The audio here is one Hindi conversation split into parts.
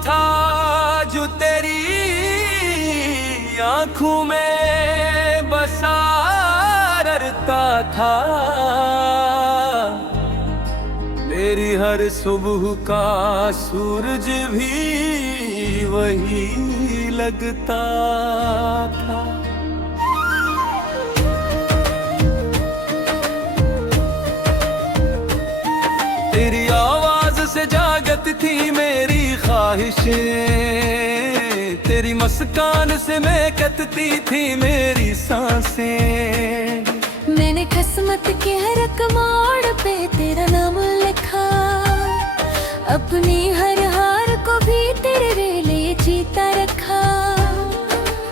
था जो तेरी आंखों में बसा रहता था। तेरी हर सुबह का सूरज भी वही लगता था। तेरी आवाज से जागती थी मेरी ख्वाहिशें, तेरी मुस्कान से महकती थी मेरी सांसें। मैंने किस्मत के हर मोड़ पे तेरा नाम लिखा, अपनी हर हार को भी तेरे लिए जीता रखा।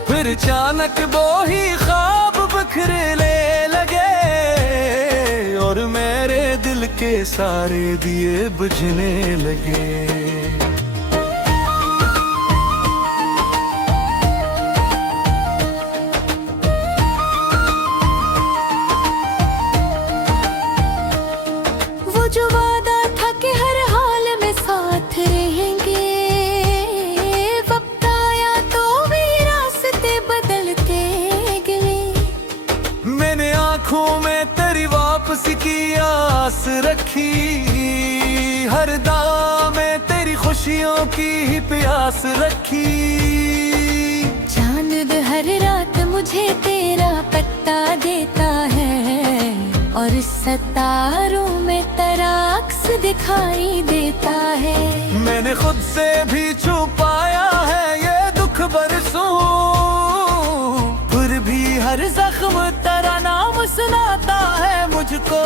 फिर अचानक वो ही ख्वाब बिखरने लगे और मेरे दिल के सारे दिए बुझने लगे। वो जो वादा था कि हर हाल में साथ रहेंगे, वक्त आया तो भी रास्ते बदलते गए। मैंने आंखों में तेरी वापसी की आस रखी, हर दाम में तेरी खुशियों की ही प्यास रखी। चांद हर रात मुझे तेरा पता देता है और सितारों में तेरा अक्स दिखाई देता है। मैंने खुद से भी छुपाया है ये दुख बरसों, फिर भी हर जख्म तेरा नाम सुनाता है मुझको।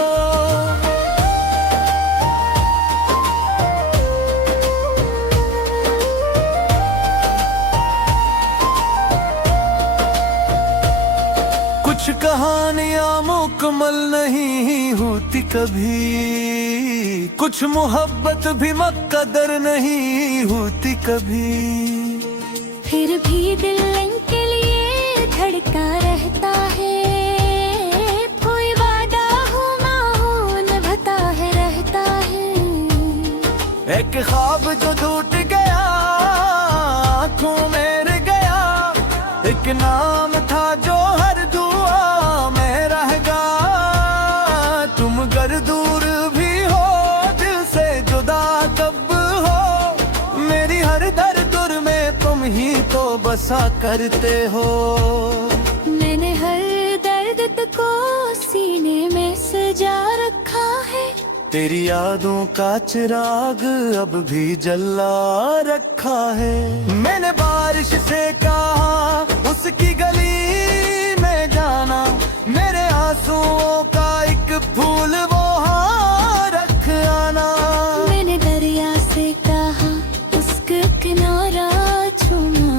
कुछ कहानियां मुकम्मल नहीं होती कभी, कुछ मोहब्बत भी मुकद्दर नहीं होती कभी। फिर भी दिल के लिए धड़का रहता है, कोई वादा हो ना हो निभाता है रहता है। एक ख्वाब जो टूट गया आँखों में रह गया, एक नाम था जो हर दुआ में रहेगा। तुम गर दूर भी हो दिल से जुदा कब हो, मेरी हर दर्द में तुम ही तो बसा करते हो। मैंने हर दर्द को सीने में सजा रखा है, तेरी यादों का चिराग अब भी जला रखा है। मैंने बारिश से कहा उसकी गली में जाना, मेरे आंसुओं का एक फूल वो हाँ रख आना। मैंने दरिया से कहा उसका किनारा छूना,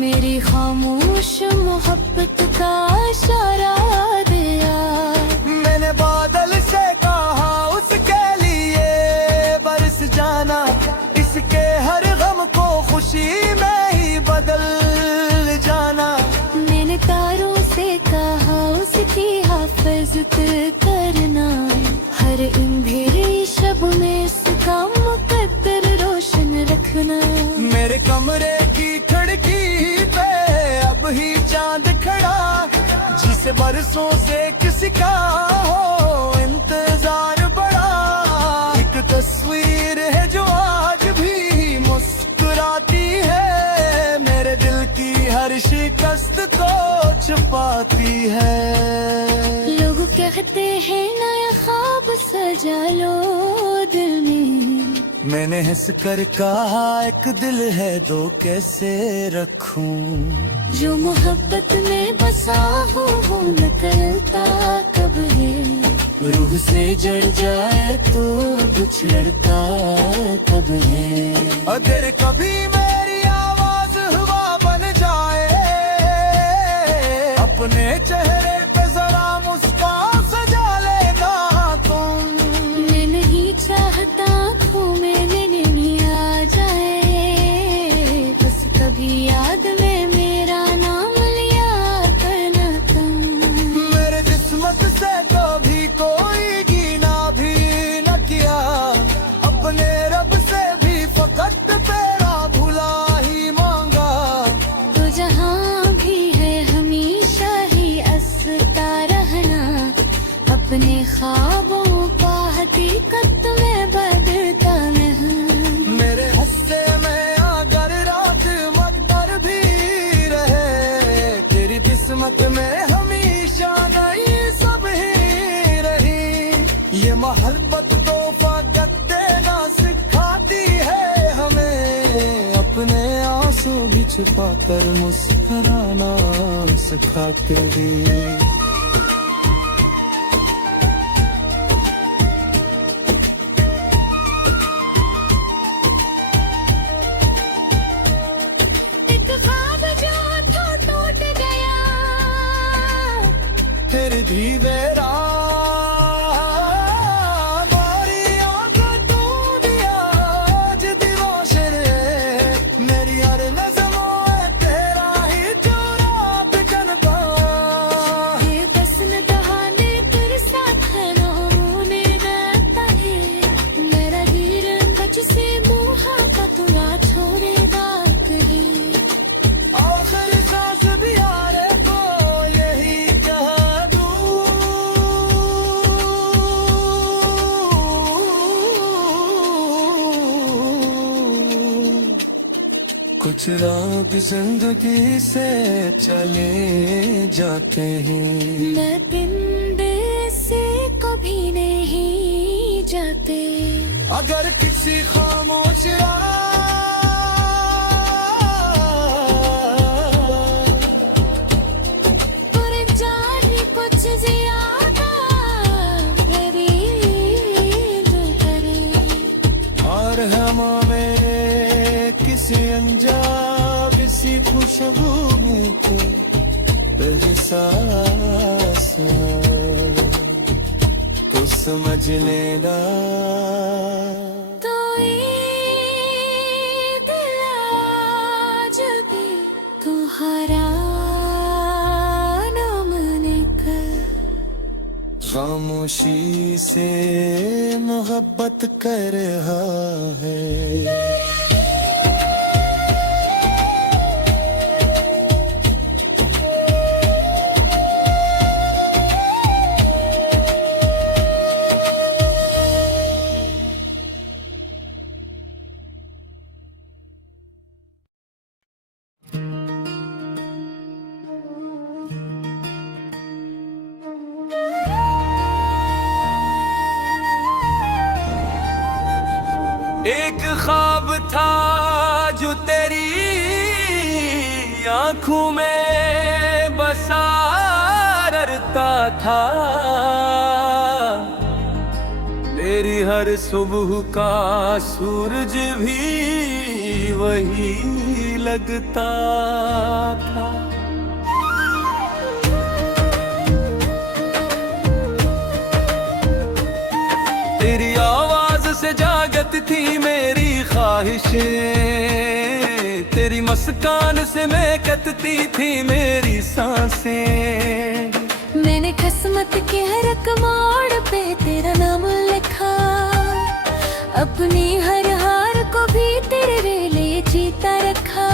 मेरी खामोश मोहब्बत का इशारा दिया। मैंने बादल से कहा उसके लिए बरस जाना, इसके हर गम को खुशी में ही बदल जाना। मैंने तारों से कहा उसकी हिफाजत करना, हर अंधेरी शब में उसका मुकद्दर रोशन रखना। मेरे कमरे की खिड़की पे अब ही चांद खड़ा, जिसे बरसों से किसी का हो इंतजार बड़ा। एक तस्वीर है जो आज भी मुस्कुराती है, मेरे दिल की हर शिकस्त को छुपाती है। लोग कहते हैं नया ख्वाब सजा लो दिल में, मैंने हंस कर कहा एक दिल है दो कैसे रखूं। जो मोहब्बत में बसा हो वो निकलता कब है, रूह से जड़ जाए तो बिछड़ता कब है। अगर कभी मेरी आवाज हवा बन जाए, अपने चेहरे पे जरा मुस्कान सजा लेना तुम। मैं नहीं चाहता आँखों में नैनी आ जाए, बस कभी याद में मेरा नाम लिया करना तुम। मेरे किस्मत से कभी कोई गिना भी न किया, अपने रब से भी फकत तेरा भूल साथ में हमेशा नई सब ही रही। ये मोहब्बत तोहफा देना सिखाती है हमें, अपने आंसू भी छुपा कर मुस्कुराना सिखाती है। फिर भी मेरा मारी आंखों तू दिया आज दिलोशर, मेरी हर नज़मों है तेरा ही चोरा बिकन पा। ये बसन दहाने तेरे साथ है ना होने रहता है, मेरा हीर बच से मुहा का तू ना छोड़ेगा कहीं। आखिर सांस भी हारे को यही कुछ रात जिंदगी से चले जाते हैं, मैं पिंड से कभी नहीं जाते। अगर किसी खामोश कुछ ज्यादा करीब करे और हमें किसी अनजान सी खुशबू में तेरी सांस तो समझ लेना। तो ये दिल आज भी तुम्हारा नाम लेकर खामोशी से मोहब्बत कर रहा है। एक ख्वाब था जो तेरी आंखों में बसा रहता था, तेरी हर सुबह का सूरज भी वही लगता था। तेरी आवाज से जागत थी मेरी ख्वाहिशें, तेरी मुस्कान से महकती थी मेरी सांसें। मैंने किस्मत के हर एक मोड़ पे तेरा नाम लिखा, अपनी हर हार को भी तेरे लिए जीता रखा।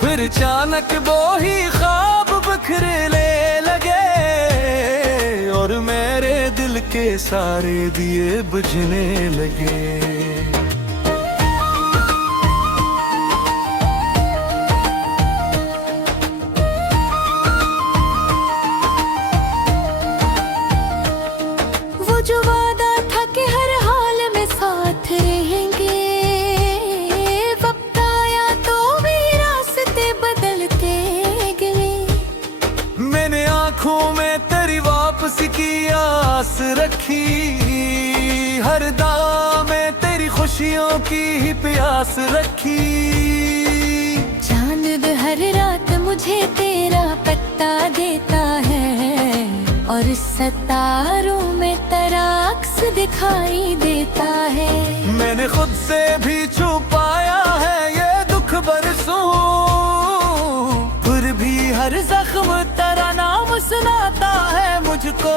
फिर अचानक वो ही ख्वाब बिखरने लगे और मेरे दिल के सारे दिए बुझने लगे। वो जो वादा था कि हर हाल में साथ रहेंगे, वक्त आया तो भी रास्ते बदलते गए। मैंने आंखों में तेरी वापसी की आस रखी, हर दाम में तेरी खुशियों की ही प्यास रखी। चांद हर रात मुझे तेरा पता देता है और सितारों में तेरा अक्स दिखाई देता है। मैंने खुद से भी छुपाया है ये दुख बरसों, फिर भी हर जख्म तेरा नाम सुनाता है मुझको।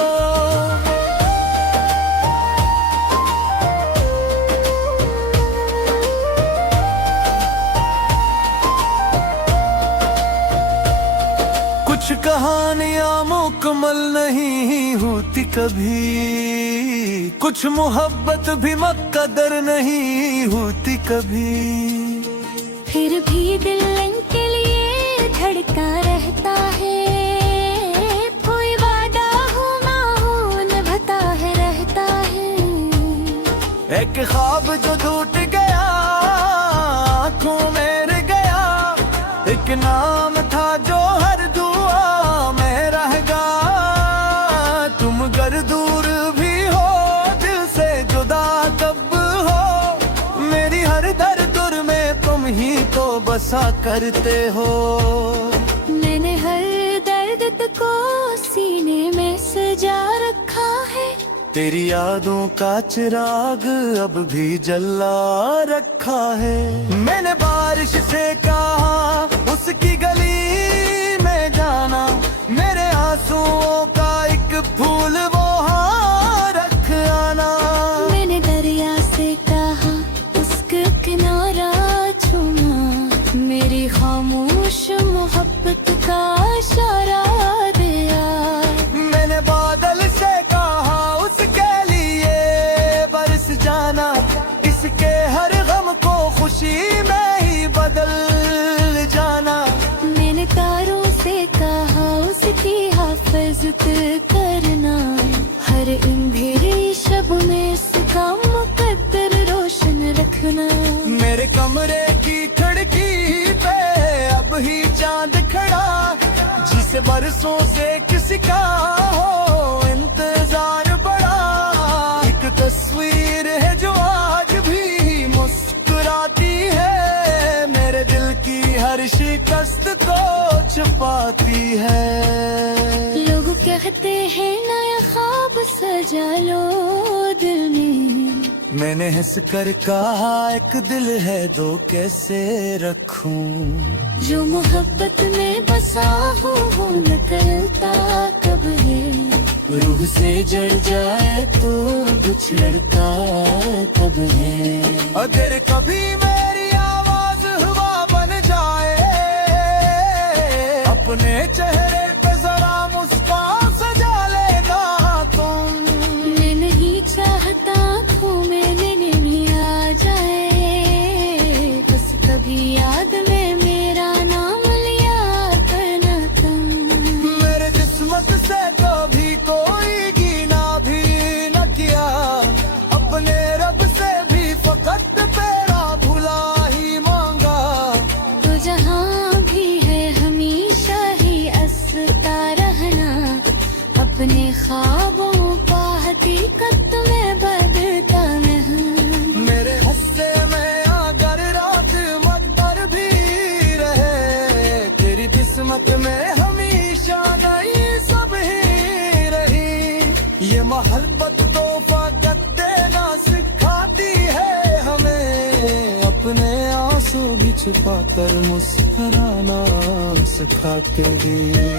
कुछ कहानियां मुकम्मल नहीं होती कभी, कुछ मोहब्बत भी मुकद्दर नहीं होती कभी। फिर भी दिल इनके लिए धड़का रहता है, एक ख्वाब जो टूट गया आंखों में रह गया, एक नाम था जो हर दुआ में रहेगा। तुम गर दूर भी हो दिल से जुदा कब हो, मेरी हर दर्द में तुम ही तो बसा करते हो। मैंने हर दर्द को सीने में सजा रखा है, तेरी यादों का चिराग अब भी जला रखा है। मैंने बारिश से कहा उसकी गली में जाना, मेरे आंसुओं का एक फूल वो हाँ रख आना। मैंने दरिया से कहा उसका किनारा छूना, मेरी खामोश मोहब्बत का इशारा दिया। मैंने बादल से कहा उसके लिए बरस जाना, इसके हर गम को खुशी में ही बदल जाना। मैंने तारों से कहा उसकी हिफाजत करना, हर अंधेरी शब में उसका मुकद्दर रोशन रखना। मेरे कमरे की खिड़की पे अब ही चांद खड़ा, जिसे बरसों से किसी का हो इंतजार बड़ा। एक तस्वीर है जो आज भी मुस्कुराती है, मेरे दिल की हर शिकस्त को छुपाती है। लोग कहते हैं नया ख्वाब सजा लो दिल में, मैंने हंस कर कहा एक दिल है दो कैसे रखूं। जो मोहब्बत में बसा हो वो निकलता कब है, रूह से जल जाए तो बिछड़ता कब है। अगर कभी मेरी आवाज हवा बन जाए, अपने चेहरे पे जरा मुस्कान सजा लेना तुम। मैं नहीं चाहता आँखों में नैनी आ जाए, बस कभी याद में मेरा नाम लिया करना तुम। मेरे किस्मत से कभी कोई गिना भी न किया, अपने रब से भी फकत तेरा भुला ही मांगा। तो जहाँ भी है हमेशा ही हंसता रहना, अपने ख्वाबों का हकीकत में बदलता नहीं। मेरे हस्से में अगर रात मकदर भी रहे, तेरी किस्मत में हमेशा नहीं सब ही रही। ये मोहब्बत तो फकत देना सिखाती है हमें, अपने आंसू भी छुपा कर मुस्कुराना सिखाती है।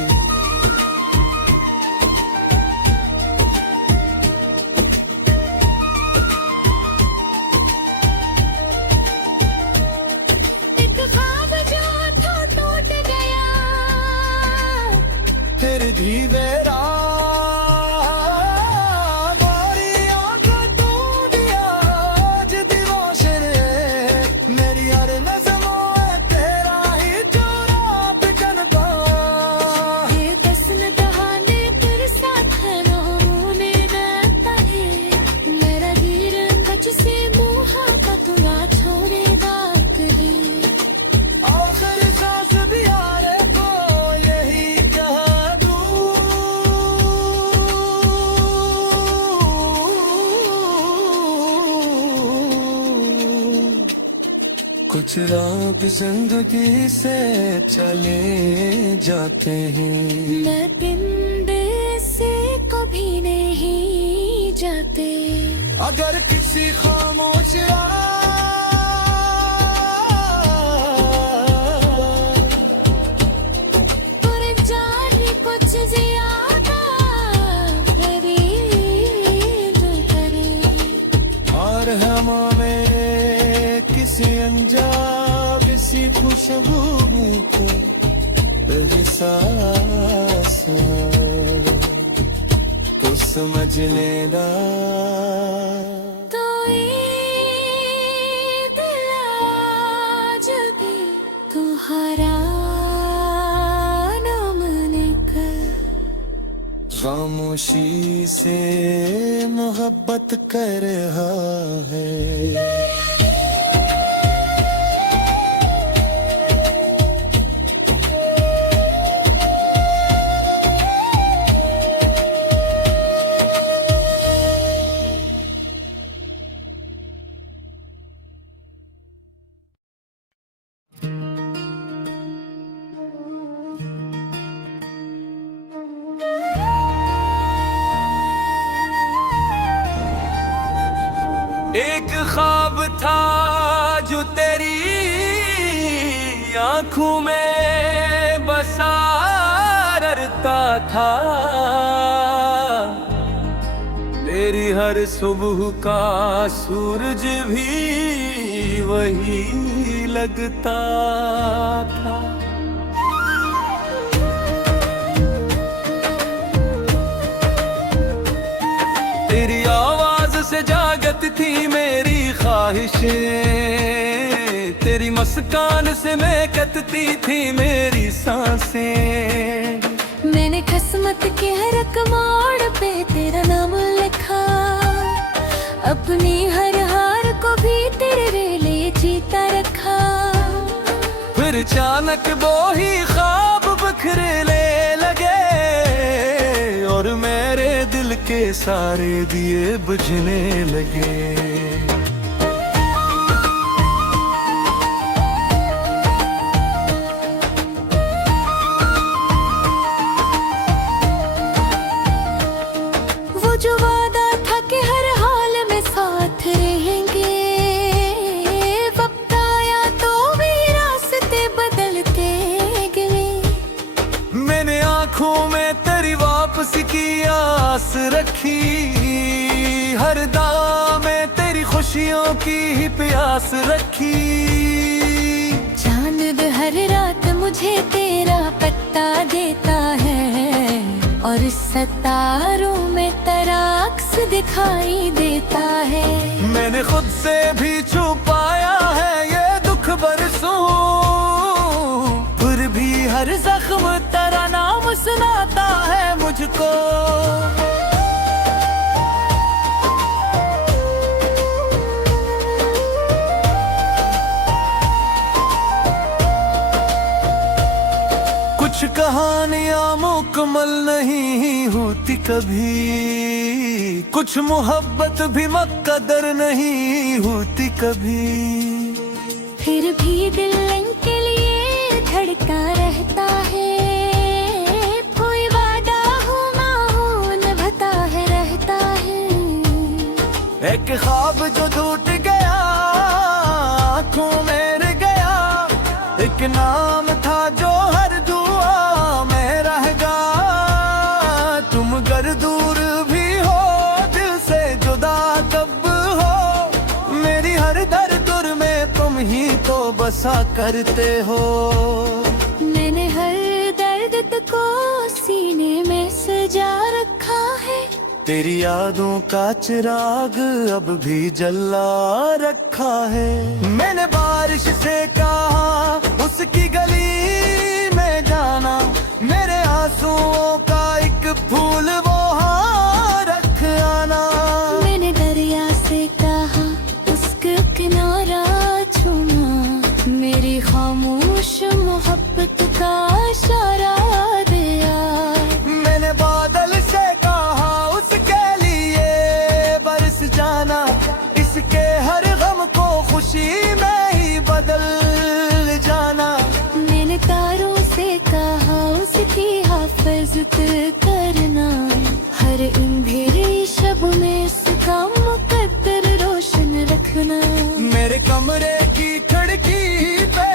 एक ख्वाब जो था टूट गया, फिर भी मेरा बारी आंखों तो दिया आज दिवाशर है। मेरी हर नज़मों है तेरा ही चोरा बिकन पा। ये दसन दहाने पर साथ रोने रहता है, मेरा हीर कच से मुहाबत हुआ छोड़ेगा कभी। आखिर सांस भी हारे को यही कहा दूं, कुछ रात जिंदगी से चले जाते हैं, मैं पिंड से कभी नहीं जाते। अगर किसी खामोश और जाने कुछ ज्यादा करीब करे, और हमें किसी अंजाम किसी खुशबू में कोई सांस तो समझ लेना। तो ये दिल आज भी तुम्हारा नाम निकल। गम खामोशी से मोहब्बत कर रहा है। एक ख्वाब था जो तेरी आंखों में बसा रहता था, तेरी हर सुबह का सूरज भी वही लगता था। तेरी आवाज से जागत थी मेरी ख्वाहिशें, तेरी मुस्कान से महकती थी मेरी सांसें। मैंने किस्मत के हर एक मोड़ पे तेरा नाम लिखा, अपनी हर हार को भी तेरे लिए जीता रखा। फिर अचानक वो ही ख्वाब बिखरने लगे और मेरे दिल के सारे दिए बुझने लगे। वो जो वादा था कि हर हाल में साथ रहेंगे, वक्त आया तो भी रास्ते बदलते गए। मैंने आंखों में तेरी वापसी की आस रखी, हर दाम में तेरी खुशियों की ही प्यास रखी। चांद हर रात मुझे तेरा पत्ता देता है और सितारों में तेरा अक्स दिखाई देता है। मैंने खुद से भी छुपाया है ये दुख बरसों, फिर भी हर जख्म तेरा नाम सुनाता है मुझको। कुछ कहानियां मुकम्मल नहीं होती कभी, कुछ मोहब्बत भी मुकद्दर नहीं होती कभी। फिर भी दिल इनके लिए धड़का रहता है, कोई वादा हो ना हो निभाता है रहता है। एक ख्वाब जो टूट गया आँखों में रह गया, एक नाम था जो हर दुआ में रहेगा। तुम अगर दूर भी हो दिल से जुदा कब हो, मेरी हर दर्द में तुम ही तो बसा करते हो। मैंने हर दर्द को सीने में सजा रखा है, तेरी यादों का चिराग अब भी जला रखा है। मैंने बारिश से कहा उसकी गली में जाना, मेरे आंसुओं का एक फूल वो हाँ रख आना। मैंने दरिया से कहा उसका किनारा छूना, मेरी खामोश मोहब्बत का इशारा दिया। मैंने बादल से कहा उसके लिए बरस जाना, इसके हर गम को खुशी में ही बदल जाना। मैंने तारों से कहा उसकी हिफाजत करना, हर अंधेरी शब में उसका मुकद्दर रोशन रखना। मेरे कमरे की खिड़की पे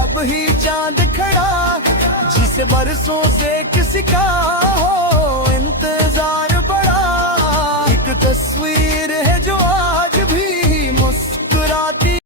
अब ही चांद खड़ा, जिसे बरसों से किसी का हो